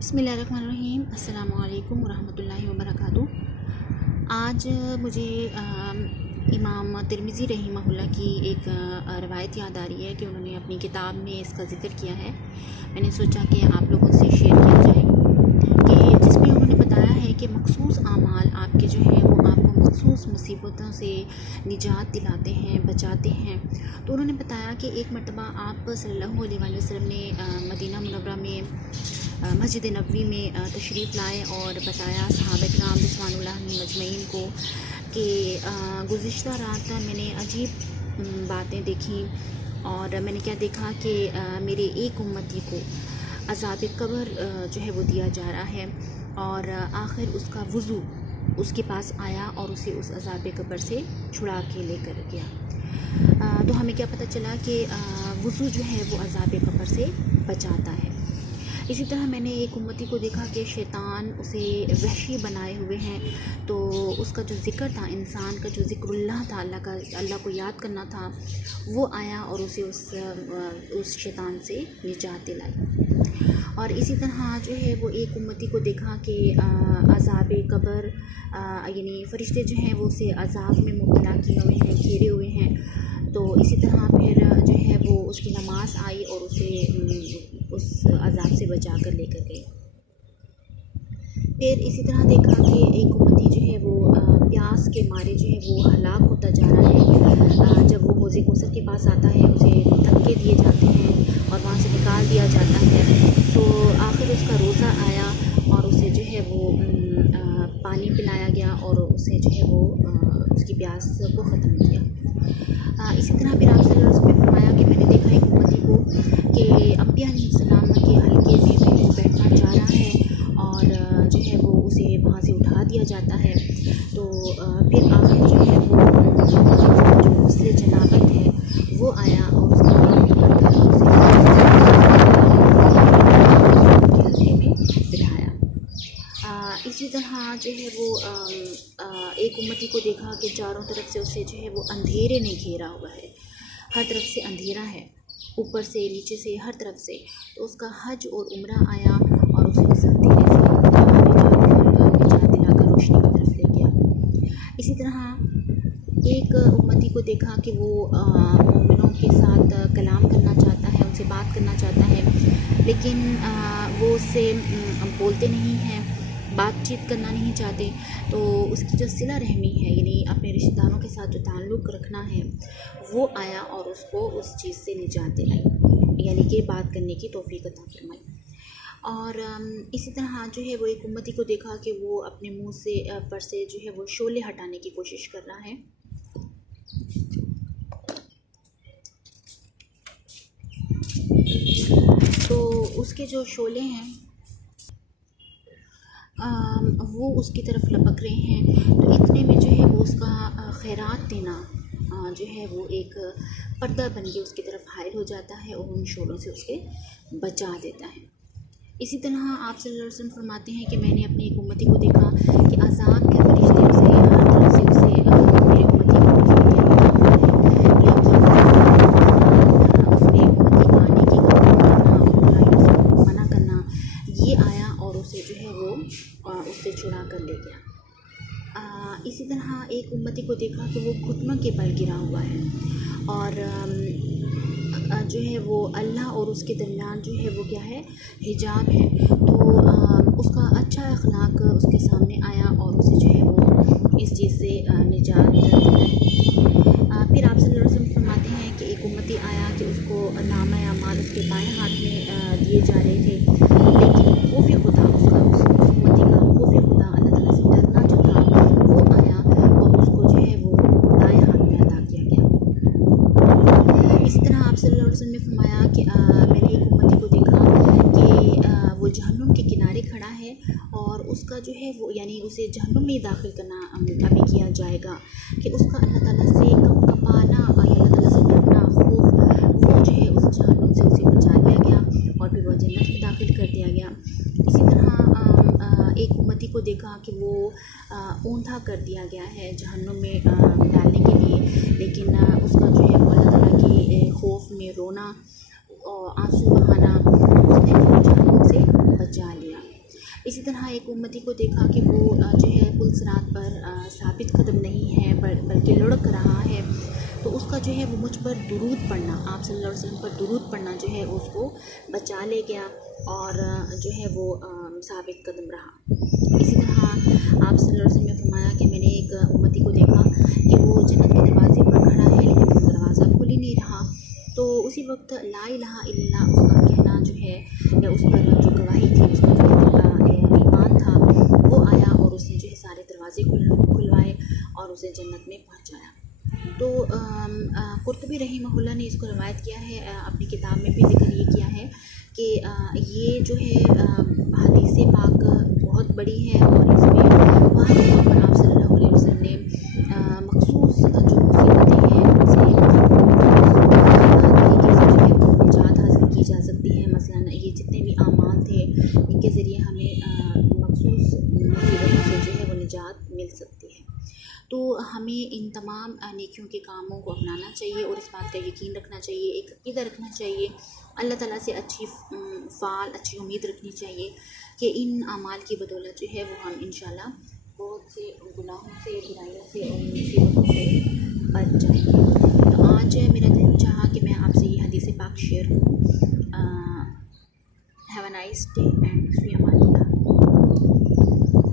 बिस्मिल्लाहिर्रहमानिर्रहीम। अस्सलामु अलैकुम वरहमतुल्लाहि वबरकातुहू। आज मुझे इमाम तिरमिज़ी रहिमहुल्लाह की एक रवायत याद आ रही है कि उन्होंने अपनी किताब में इसका ज़िक्र किया है। मैंने सोचा कि आप लोगों से शेयर किया जाए कि जिसमें उन्होंने बताया है कि मखसूस आमाल आपके जो है वो आपको मखसूस मुसीबतों से निजात दिलाते हैं, बचाते हैं। तो उन्होंने बताया कि एक मरतबा आप सल्लल्लाहु अलैहि वसल्लम ने मदीना मुनव्वरा में मस्जिद नबवी में तशरीफ़ लाए और बताया सहाबा-ए-किराम रिज़वानुल्लाहि मजमईन को कि गुज़िश्ता रात मैंने अजीब बातें देखी और मैंने क्या देखा कि मेरे एक उम्मती को अज़ाब कब्र जो है वो दिया जा रहा है और आखिर उसका वज़ू उसके पास आया और उसे उस अज़ाब कब्र से छुड़ा के लेकर गया। तो हमें क्या पता चला कि वज़ू जो है वो अज़ाब कब्र से बचाता है। इसी तरह मैंने एक उम्मती को देखा कि शैतान उसे वहशी बनाए हुए हैं, तो उसका जो ज़िक्र था, इंसान का जो ज़िक्रुल्लाह था, अल्लाह को याद करना था, वो आया और उसे उस शैतान से निजात दिलाई। और इसी तरह जो है वो एक उम्मती को देखा कि अज़ाब कब्र यानी फ़रिश्ते जो हैं वो उसे अज़ाब में मुब्तला किए हुए हैं, घेरे हुए हैं। तो इसी तरह फिर जो है वो उसकी नमाज आई और उसे उस अज़ाब से बचा कर लेकर गई। फिर इसी तरह देखा कि एक उम्मती जो है वो प्यास के मारे जो है वो हलाक होता जा रहा है। जब वो हौज़ कौसर के पास आता है उसे धक्के दिए जाते हैं और वहाँ से निकाल दिया जाता है। तो आखिर उसका रोज़ा आया और उसे जो है वो पानी पिलाया गया और उसे जो है वो उसकी प्यास को ख़त्म किया। इसी तरह फिर आप सल्लल्लाहु अलैहि वसल्लम ने फरमाया कि मैंने देखा एक उम्मती को कि अम्बिया अलैहिस्सलाम के हल्के में वो बैठना चाह रहा है और जो है वो उसे वहाँ से उठा दिया जाता है। तो फिर आखिर जो है वो जो गुस्ले जनाबत है वो आया और उसका हल्के में बिठाया। इसी तरह जो है वो एक उम्मती को देखा कि चारों तरफ से उसे जो है वो अंधेरे ने घेरा हुआ है, हर तरफ से अंधेरा है, ऊपर से नीचे से हर तरफ से। तो उसका हज और उम्रा आया और उसे उस अंधेरे से निजात दिलाकर रोशनी की तरफ ले गया। इसी तरह एक उम्मती को देखा कि वो मोमिनों के साथ कलाम करना चाहता है, उनसे बात करना चाहता है, लेकिन वो उससे बोलते नहीं हैं, बातचीत करना नहीं चाहते। तो उसकी जो सिला रहमी है यानी अपने रिश्तेदारों के साथ जो ताल्लुक़ रखना है वो आया और उसको उस चीज़ से निजात दिलाई, यानी कि बात करने की तौफ़ीक़ अता फरमाई। और इसी तरह जो है वो एक उम्मती को देखा कि वो अपने मुँह से पर से जो है वो शोले हटाने की कोशिश कर रहा है। तो उसके जो शोले हैं वो उसकी तरफ लपक रहे हैं। तो इतने में जो है वो उसका खैरात देना जो है वो एक पर्दा बन के उसकी तरफ हाइल हो जाता है और उन शोलों से उसके बचा देता है। इसी तरह आप सल्लल्लाहु अलैहि वसल्लम फरमाते हैं कि मैंने अपनी एक उम्मती को देखा कि अज़ाब के फरिश्ते उसे हर तरफ से उसे मेरे उम्मती को उसमें उम्मती का आने की बुराइयों से मना करना, ये आया और उसे जो है वो उससे छुड़ा कर ले गया। इसी तरह एक उम्मती को देखा कि वो घुटनों के बल गिरा हुआ है और जो है वो अल्लाह और उसके दरमियान जो है वो क्या है, हिजाब है। तो उसका अच्छा अखलाक उसके सामने आया और उसे जो है वो इस चीज़ से निजात दिलाई। फिर आप सल्लल्लाहु अलैहि वसल्लम फरमाते हैं कि एक उम्मती आया कि उसको नामा अमाल उसके बाएं हाथ में दिए जा रहे थे, लेकिन खौफ खुदा उसका उस उम्मती का खौफ खुदा अल्लाह ताला से डरना जो था वो आया और उसको जो है वो दाएं हाथ में अता किया गया। इसी तरह आप सल्लल्लाहु अलैहि वसल्लम ने फरमाया कि मैंने एक उम्मती को देखा कि वो जहन्नुम के किनारे खड़ा है और उसका जो है वो यानी उसे जहन्नुम में दाखिल करना अभी किया जाएगा कि उसका अल्लाह ताला से कपाना और अल्लाह ताला से डरना, खौफ, वो जो है उस जहन्नुम से उसे बचा लिया गया और फिर वो जन्नत में दाखिल कर दिया गया। इसी तरह एक उम्मती को देखा कि वो ऊंधा कर दिया गया है जहन्नुम में डालने के लिए, लेकिन उसका जो है वो अल्लाह ताला के खौफ में रोना और आंसू बहाना उसने जहन्नुम से बचा लिया। इसी तरह एक उम्मती को देखा कि वो जो है पुल सिरात पर साबित कदम नहीं है बल्कि लुढ़क रहा है, तो उसका जो है वो मुझ पर दुरूद पढ़ना, आप सल्लल्लाहु अलैहि वसल्लम पर दुरूद पढ़ना जो है उसको बचा ले गया और जो है वो साबित कदम रहा। इसी तरह आप सल्लल्लाहु अलैहि वसल्लम ने फरमाया कि मैंने एक उम्मती को देखा कि वो जन्नत के दरवाजे पर खड़ा है लेकिन वो दरवाज़ा खुल ही नहीं रहा। तो उसी वक्त ला इलाहा इल्लल्लाह उसका कहना जो है या उस पर जो गवाही थी, उसका जो ईमान था वो आया और उसने जो है सारे दरवाजे खुलवाए और उसे जन्नत में पहुंचाया। तो कुर्तुबी रहीमहुल्लाह ने इसको रवायत किया है, अपनी किताब में भी ज़िक्र ये किया है कि ये जो है हदीस पाक बहुत बड़ी है और इसमें वाज़ेह तौर पर आप सल्लल्लाहु अलैहि वसल्लम ने मखसूस जो मुसीबतें हैं उनसे तरीके से जो है वो निजात हासिल की जा सकती है। मसलन ये जितने भी आमाल थे इनके ज़रिए हमें मखसूस मुसीबतों से जो है वो निजात मिल सकती है। तो हमें इन तमाम नेकियों के कामों को अपनाना चाहिए और इस बात का यकीन रखना चाहिए, एक अक़ीदा रखना चाहिए, अल्लाह ताला से अच्छी अच्छी उम्मीद रखनी चाहिए कि इन आमाल की बदौलत जो है वो हम इंशाल्लाह बहुत से गुनाहों से, बुराइयों से और मुसीबतों से बच जाएंगे। तो आज मेरा दिल चाहा कि मैं आपसे ये हदीस पाक शेयर करूँ। Have a nice day.